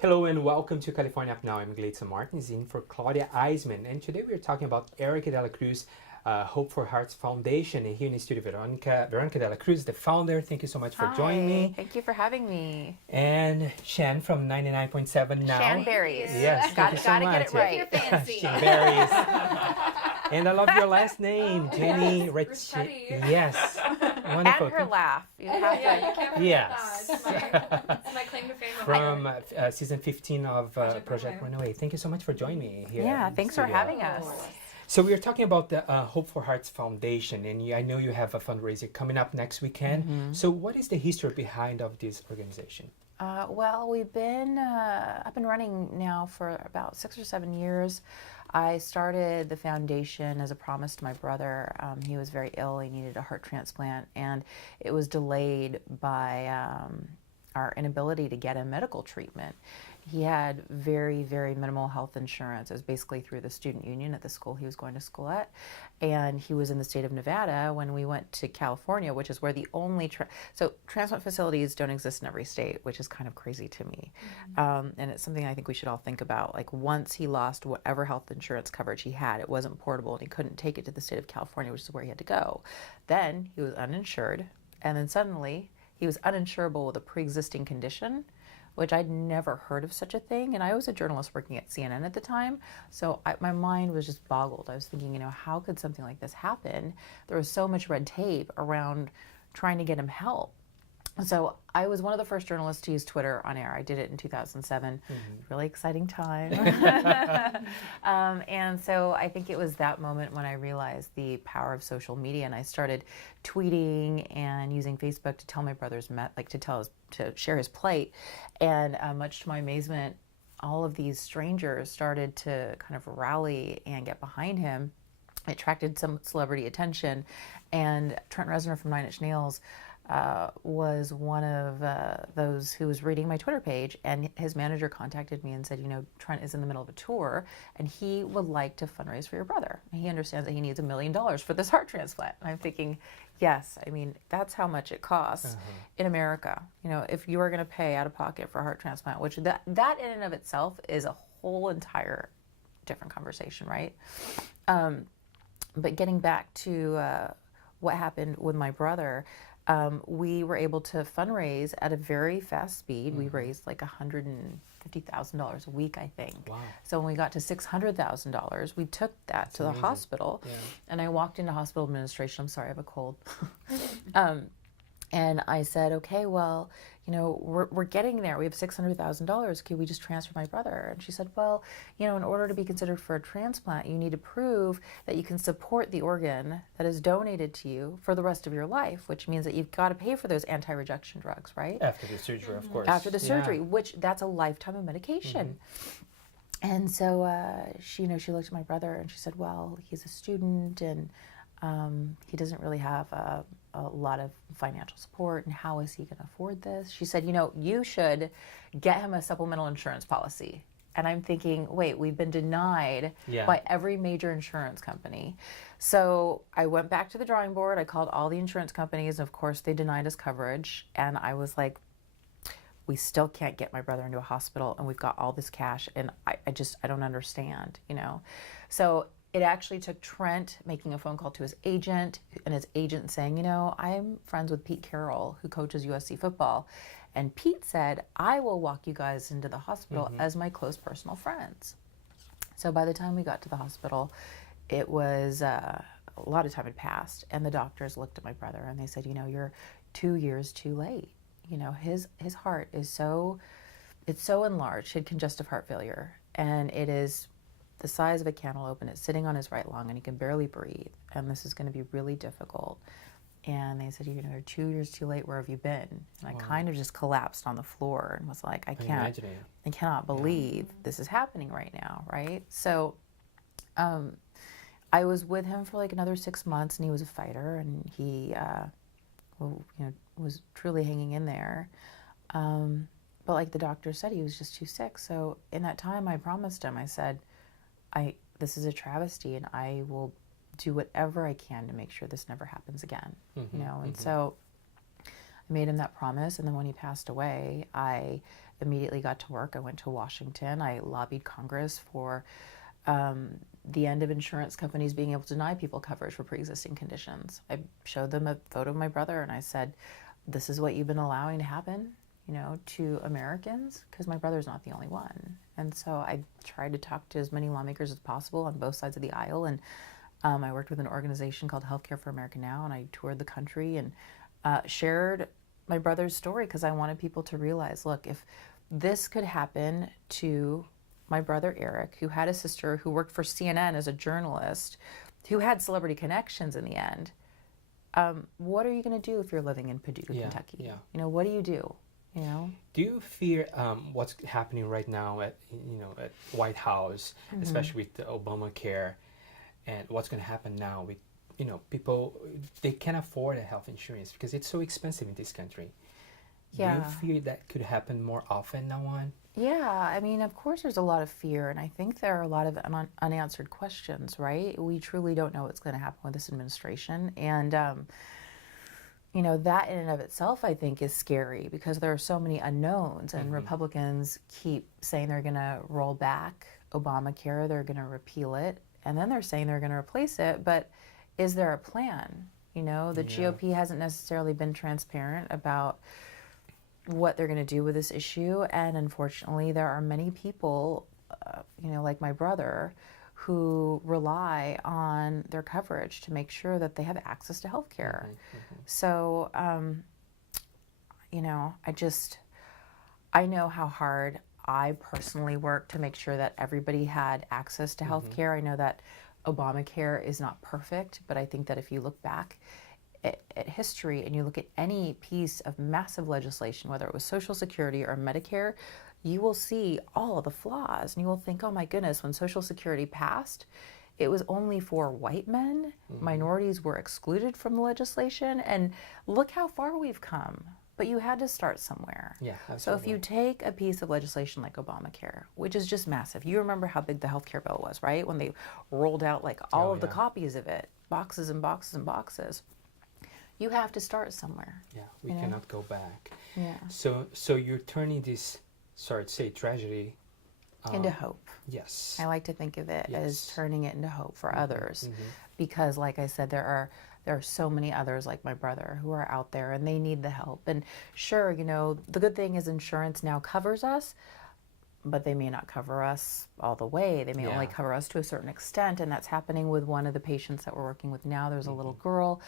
Hello and welcome to California Up Now. I'm Gleidson Martins in for Claudia Eisman, and today we're talking about Veronica De La Cruz, Hope for Hearts Foundation, and here in the studio Veronica De La Cruz, the founder. Thank you so much for joining me. Thank you for having me. And Shan from 99.7 Now. Shanberries. Yes, thank you so gotta much. get it right. You're fancy. Shanberries. And I love your last name, Jenny Rich. Yes, wonderful. And her laugh. You have Yeah, to. you can't forget Yes. that. It's my claim to fame. From season 15 of Project Runaway. Runaway. Thank you so much for joining me here. Yeah, in the thanks for studio. having us. So we are talking about the Hope for Hearts Foundation, and I know you have a fundraiser coming up next weekend. Mm-hmm. So what is the history behind of this organization? Well, we've been up and running now for about 6 or 7 years. I started the foundation as a promise to my brother. He was very ill. He needed a heart transplant, and it was delayed by our inability to get him medical treatment. He had very, very minimal health insurance. It was basically through the student union at the school he was going to school at. And he was in the state of Nevada when we went to California, which is where the only, so transplant facilities don't exist in every state, which is kind of crazy to me. And it's something I think we should all think about. Like once he lost whatever health insurance coverage he had, it wasn't portable and he couldn't take it to the state of California, which is where he had to go. Then he was uninsured. And then suddenly he was uninsurable with a pre-existing condition, which I'd never heard of such a thing. And I was a journalist working at CNN at the time. So my mind was just boggled. I was thinking, how could something like this happen? There was so much red tape around trying to get him help. So I was one of the first journalists to use Twitter on air. I did it in 2007. Really exciting time. And so I think it was that moment when I realized the power of social media, and I started tweeting and using Facebook to tell my brother's to share his plight. And much to my amazement, all of these strangers started to kind of rally and get behind him. It attracted some celebrity attention, and Trent Reznor from Nine Inch Nails was one of those who was reading my Twitter page, and his manager contacted me and said, Trent is in the middle of a tour and he would like to fundraise for your brother. And he understands that he needs $1 million for this heart transplant. And I'm thinking, yes, that's how much it costs in America. If you are going to pay out of pocket for a heart transplant, which that in and of itself is a whole entire different conversation, right? But getting back to what happened with my brother, we were able to fundraise at a very fast speed. We raised like $150,000 a week, I think. Wow. So when we got to $600,000, we took that to the hospital. Yeah. And I walked into hospital administration. I'm sorry, I have a cold. And I said, okay, well, we're getting there. We have $600,000. Can we just transfer my brother? And she said, well, in order to be considered for a transplant, you need to prove that you can support the organ that is donated to you for the rest of your life, which means that you've got to pay for those anti-rejection drugs, right? After the surgery, of course. After the surgery, which that's a lifetime of medication. And so she looked at my brother and she said, well, he's a student and he doesn't really have a lot of financial support, and how is he going to afford this? She said, you should get him a supplemental insurance policy. And I'm thinking, wait, we've been denied by every major insurance company. So I went back to the drawing board. I called all the insurance companies. Of course, they denied us coverage. And I was like, we still can't get my brother into a hospital, and we've got all this cash, and I don't understand, So it actually took Trent making a phone call to his agent, and his agent saying, I'm friends with Pete Carroll, who coaches USC football. And Pete said, I will walk you guys into the hospital as my close personal friends. So by the time we got to the hospital, it was a lot of time had passed, and the doctors looked at my brother and they said, you're 2 years too late. His heart is so enlarged. He had congestive heart failure, and it is the size of a cantaloupe, and it's sitting on his right lung, and he can barely breathe, and this is going to be really difficult. And they said, you're 2 years too late. Where have you been? And I kind of just collapsed on the floor and was like, I cannot believe this is happening right now, right? So I was with him for like another 6 months, and he was a fighter, and he was truly hanging in there. But like the doctor said, he was just too sick. So in that time, I promised him, I said, this is a travesty, and I will do whatever I can to make sure this never happens again, And so I made him that promise. And then when he passed away, I immediately got to work. I went to Washington. I lobbied Congress for the end of insurance companies being able to deny people coverage for pre-existing conditions. I showed them a photo of my brother and I said, this is what you've been allowing to happen, you know, to Americans, because my brother's not the only one. And so I tried to talk to as many lawmakers as possible on both sides of the aisle. And I worked with an organization called Healthcare for America Now, and I toured the country and shared my brother's story because I wanted people to realize, look, if this could happen to my brother Eric, who had a sister who worked for CNN as a journalist, who had celebrity connections in the end, what are you going to do if you're living in Paducah, Kentucky? Yeah. You know, what do you do? You know? Do you fear what's happening right now at White House, especially with the Obamacare, and what's going to happen now with people, they can't afford a health insurance because it's so expensive in this country. Yeah. Do you fear that could happen more often now on? Yeah, I mean, of course there's a lot of fear, and I think there are a lot of unanswered questions, right? We truly don't know what's going to happen with this administration, and that in and of itself, I think, is scary because there are so many unknowns, and Republicans keep saying they're going to roll back Obamacare, they're going to repeal it, and then they're saying they're going to replace it, but is there a plan? The GOP hasn't necessarily been transparent about what they're going to do with this issue, and unfortunately there are many people, like my brother, who rely on their coverage to make sure that they have access to health care. So, I know how hard I personally work to make sure that everybody had access to health care. I know that Obamacare is not perfect, but I think that if you look back at history and you look at any piece of massive legislation, whether it was Social Security or Medicare, you will see all of the flaws and you will think, oh my goodness, when Social Security passed, it was only for white men. Minorities were excluded from the legislation, and look how far we've come. But you had to start somewhere. Yeah, absolutely. So if you take a piece of legislation like Obamacare, which is just massive, you remember how big the healthcare bill was, right? When they rolled out like all of the copies of it, boxes and boxes and boxes. You have to start somewhere. Yeah, we cannot go back. Yeah. So you're turning this, tragedy into hope. Yes. I like to think of it as turning it into hope for others, because, like I said, there are so many others like my brother who are out there and they need the help. And sure, the good thing is insurance now covers us, but they may not cover us all the way. They may only cover us to a certain extent, and that's happening with one of the patients that we're working with now. There's a little girl,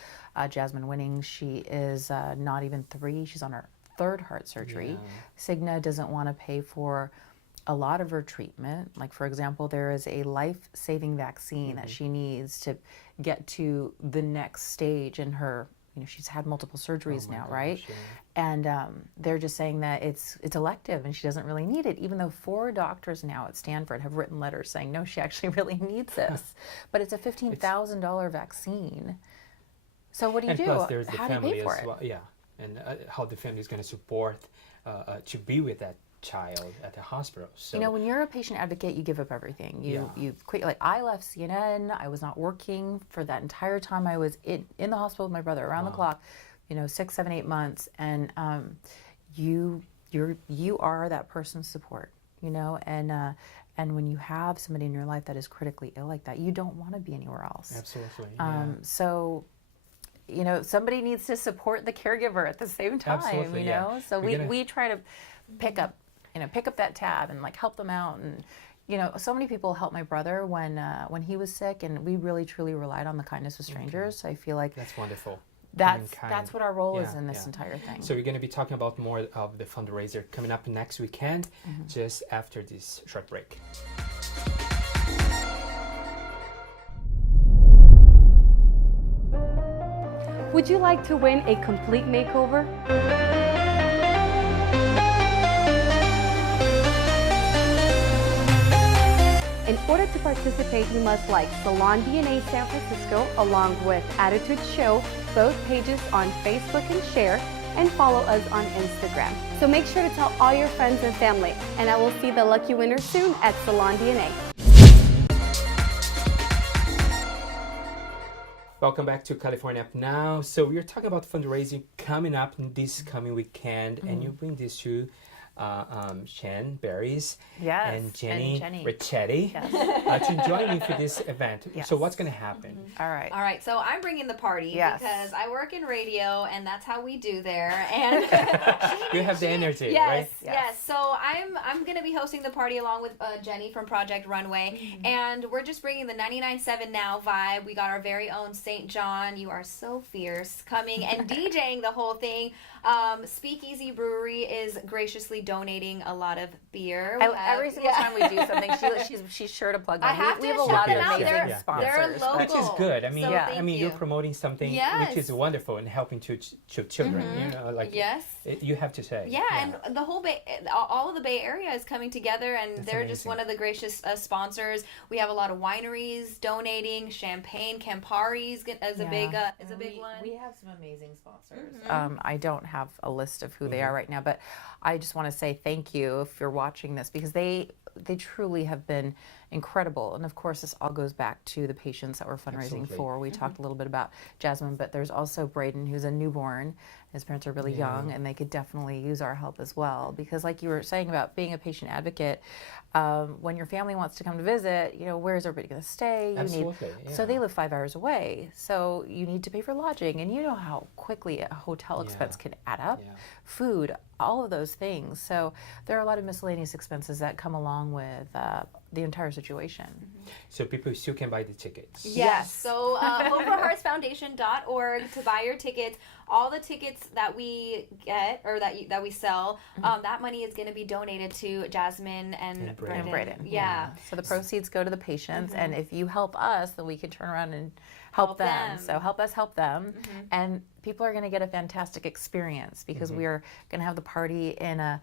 Jasmine Winning. She is not even 3. She's on her 3rd heart surgery. Cigna doesn't want to pay for a lot of her treatment. Like, for example, there is a life-saving vaccine that she needs to get to the next stage in her. She's had multiple surgeries now, right? Yeah. And they're just saying that it's elective and she doesn't really need it, even though 4 doctors now at Stanford have written letters saying, no, she actually really needs this. But it's a $15,000 vaccine. So what do you do? Plus there's the How do you family pay for as it? well. Yeah, and how the family is going to support to be with that child at the hospital. So when you're a patient advocate, you give up everything. You quit. Like, I left CNN. I was not working for that entire time. I was in the hospital with my brother around the clock, 6, 7, 8 months, and you are that person's support, and when you have somebody in your life that is critically ill like that, you don't want to be anywhere else. Absolutely. So somebody needs to support the caregiver at the same time. Absolutely, So we try to pick up that tab and help them out. And so many people helped my brother when he was sick, and we really truly relied on the kindness of strangers. So I feel like that's wonderful. That's what our role is in this entire thing. So we're going to be talking about more of the fundraiser coming up next weekend, just after this short break. Would you like to win a complete makeover? In order to participate, you must like Salon DNA San Francisco along with Attitude Show, both pages on Facebook, and share, and follow us on Instagram. So make sure to tell all your friends and family, and I will see the lucky winner soon at Salon DNA. Welcome back to California Up Now. So we're talking about fundraising coming up this coming weekend, and you bring this to Shan Berries Yes, and Jenny, Jenny. Ricchetti to join me for this event. Yes. So what's going to happen? All right. All right, so I'm bringing the party Yes. because I work in radio, and that's how we do there. And You have the energy, yes, right? yes. So I'm going to be hosting the party along with Jenny from Project Runway, and we're just bringing the 99.7 Now vibe. We got our very own St. John. You are so fierce coming and DJing the whole thing. Speakeasy Brewery is graciously donating a lot of beer. We have- Every single time we do something, she's sure to plug them. I have we to have a shout lot of them out. amazing They're sponsors. local. Which is good. I mean, So Yeah. thank you're you. promoting something Yes. which is wonderful and helping to children. You know, like Yes. you have to say. Yeah, and the whole Bay, all of the Bay Area is coming together, and That's they're just amazing. one of the gracious sponsors. We have a lot of wineries donating. Champagne, Campari's is a big one. We have some amazing sponsors. I don't have a list of who they are right now, but I just want to say thank you if you're watching this, because they truly have been incredible. And of course, this all goes back to the patients that we're fundraising Absolutely. for. We talked a little bit about Jasmine, but there's also Braden, who's a newborn. His parents are really young, and they could definitely use our help as well. Because like you were saying about being a patient advocate, when your family wants to come to visit, you know, where's everybody going to stay? Absolutely, So yeah. they live 5 hours away. So you need to pay for lodging, and you know how quickly a hotel expense can add up. Yeah. Food, all of those things. So there are a lot of miscellaneous expenses that come along with the entire situation. So people still can buy the tickets. Yes. So hopeforheartsfoundation.org to buy your tickets. All the tickets that we get or that we sell, that money is going to be donated to Jasmine and Braden. And Braden. Yeah. So the proceeds go to the patients, and if you help us, then we can turn around and help them. them. So help us help them, and people are going to get a fantastic experience because we are going to have the party in a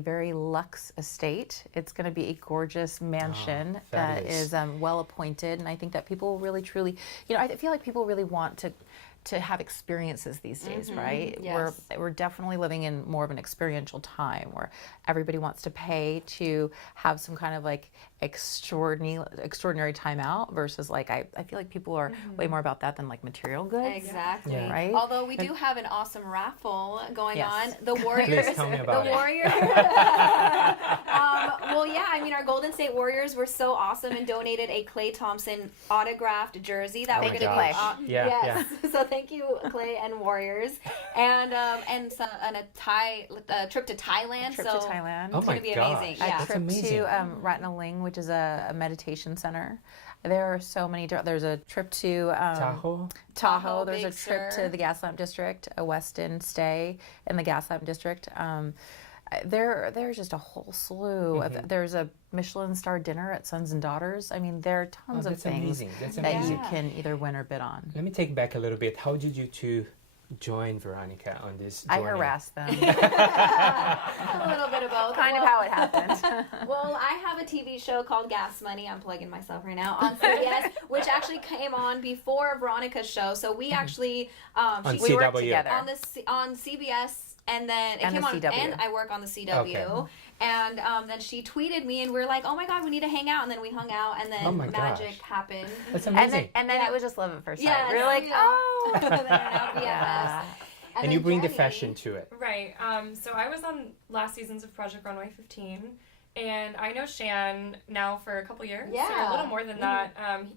very luxe estate. It's going to be a gorgeous mansion that fabulous. is well appointed, and I think that people will really, truly, you know, I feel like people really want to have experiences these days, right? Yes. We're definitely living in more of an experiential time where everybody wants to pay to have some kind of like extraordinary time out versus like I feel like people are way more about that than like material goods. Exactly. Yeah. Right? Although we do have an awesome raffle going Yes. on. The Warriors. Please tell me about the it. Warriors. Well, yeah. I mean, our Golden State Warriors were so awesome and donated a Klay Thompson autographed jersey that Oh we're my going to Clay. gosh. be. Yeah, yes. So thank you, Klay and Warriors, and a trip to Thailand. Trip so to Thailand. Oh It's my gonna be gosh. amazing. A Yeah. That's trip amazing. to Ratnaling, which is a meditation center. There are so many. There's a trip to Tahoe. Tahoe. There's Big a trip Sur. to the Gaslamp District, a Westin stay in the Gaslamp District. There's just a whole slew of. There's a Michelin star dinner at Sons and Daughters. I mean, there are tons of That's things amazing. That's that amazing. you can either win or bid on. Let me take back a little bit. How did you two join Veronica on this I journey? harassed them. A little bit of both. Kind of how it happened. Well, I have a TV show called Gas Money. I'm plugging myself right now on CBS, which actually came on before Veronica's show. So we actually On We worked CW. together. on CBS, and then it And came the on, CW. and I work on the CW. Okay. And then she tweeted me, and we were like, "Oh my God, we need to hang out." And then we hung out, and then Oh my magic gosh. happened. That's And amazing. then it was just love at first sight. Yeah, We were like, yeah. oh. And then we're now BFFs. Yeah. And then you bring the Jenny- fashion to it. Right. So I was on last seasons of Project Runway 15, and I know Shan now for a couple years. Or Yeah. a little more than that.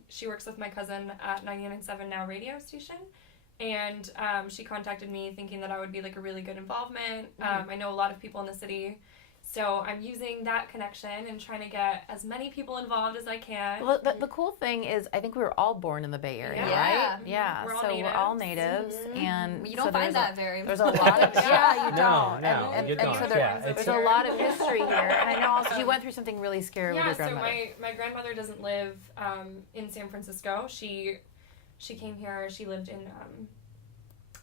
She works with my cousin at 99.7 Now radio station. And she contacted me thinking that I would be like a really good involvement. I know a lot of people in the city. So I'm using that connection and trying to get as many people involved as I can. Well, the cool thing is, I think we were all born in the Bay Area, Yeah. right? Yeah. We're all so we're all natives, and You don't so find there's that very. There's a lot of yeah, you No, don't. no, and you and don't. so Yeah, there's it's a lot of history here, and I know also you went through something really scary with Yeah, your so grandmother. my grandmother doesn't live in San Francisco. She came here. She lived in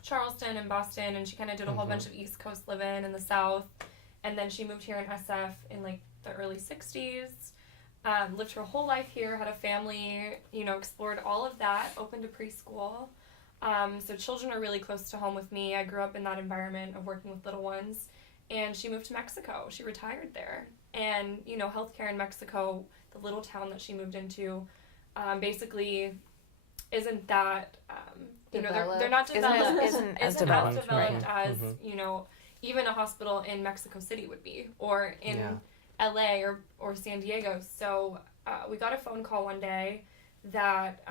Charleston and Boston, and she kind of did a whole bunch of East Coast living in the South, and then she moved here in SF in like the early 60s. Lived her whole life here, had a family, explored all of that, opened a preschool. So children are really close to home with me. I grew up in that environment of working with little ones, and she moved to Mexico. She retired there. And, healthcare in Mexico, the little town that she moved into, basically isn't that, they're not developed. Isn't as developed, as, right. you know, even a hospital in Mexico City would be, or in LA or San Diego. So we got a phone call one day that,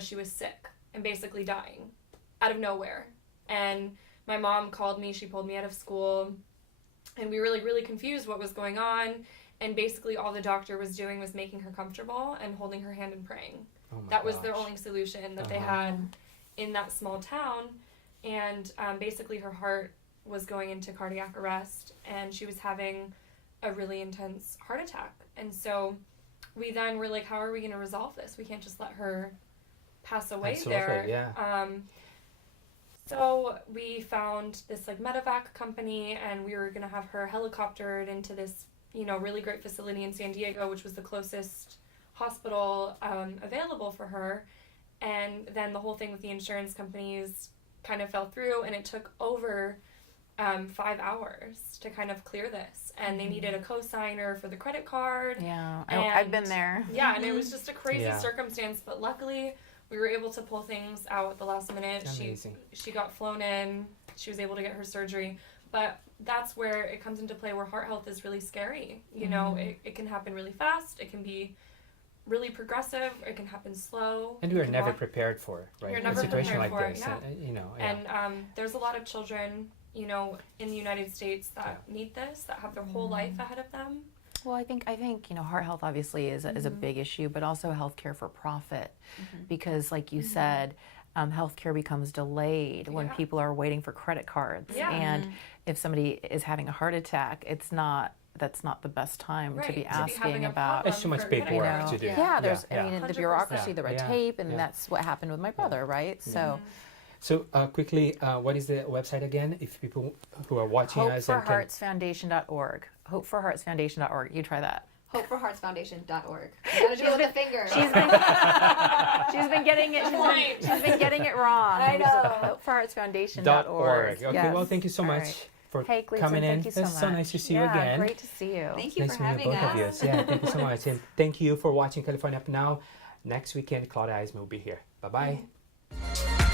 she was sick and basically dying out of nowhere. And my mom called me, she pulled me out of school, and we were like really confused what was going on. And basically all the doctor was doing was making her comfortable and holding her hand and praying. That was their only solution that they had in that small town. And basically her heart was going into cardiac arrest, and she was having a really intense heart attack. And so we then were like, how are we going to resolve this? We can't just let her pass away. Absolutely, there. Yeah. So we found this like medevac company, and we were going to have her helicoptered into this, really great facility in San Diego, which was the closest hospital available for her. And then the whole thing with the insurance companies kind of fell through, and it took over 5 hours to kind of clear this. And they needed a co-signer for the credit card. Yeah, And I've been there. Yeah, and it was just a crazy circumstance, but luckily we were able to pull things out at the last minute. Amazing. She got flown in. She was able to get her surgery. But that's where it comes into play, where heart health is really scary. It can happen really fast. It can be really progressive. It can happen slow. And we are never prepared for it, right? You're never a situation prepared like for it, this, yeah. And there's a lot of children, in the United States that need this, that have their whole life ahead of them. Well, I think heart health obviously is a big issue, but also healthcare for profit, because like you said, healthcare becomes delayed when people are waiting for credit cards, and if somebody is having a heart attack, that's not the best time to be asking about. It's too much paperwork to do. Yeah, there's I mean the 100%. bureaucracy, the red tape, and that's what happened with my brother, right? So. So quickly, what is the website again? If people who are watching us and HopeForHeartsFoundation.org. HopeForHeartsFoundation.org. You try that. HopeForHeartsFoundation.org. You gotta do it with the finger. She's been getting it. She's been getting it wrong. I know. HopeForHeartsFoundation.org. Okay. Yes. Well, thank you so much for Gleidson, coming in. thank you so It's much. so nice to see you again. Great to see you. Thank you Nice for to meet having both of you. us. Yeah, thank you so much. And thank you for watching California Up Now. Next weekend, Claudia Eisman will be here. Bye-bye.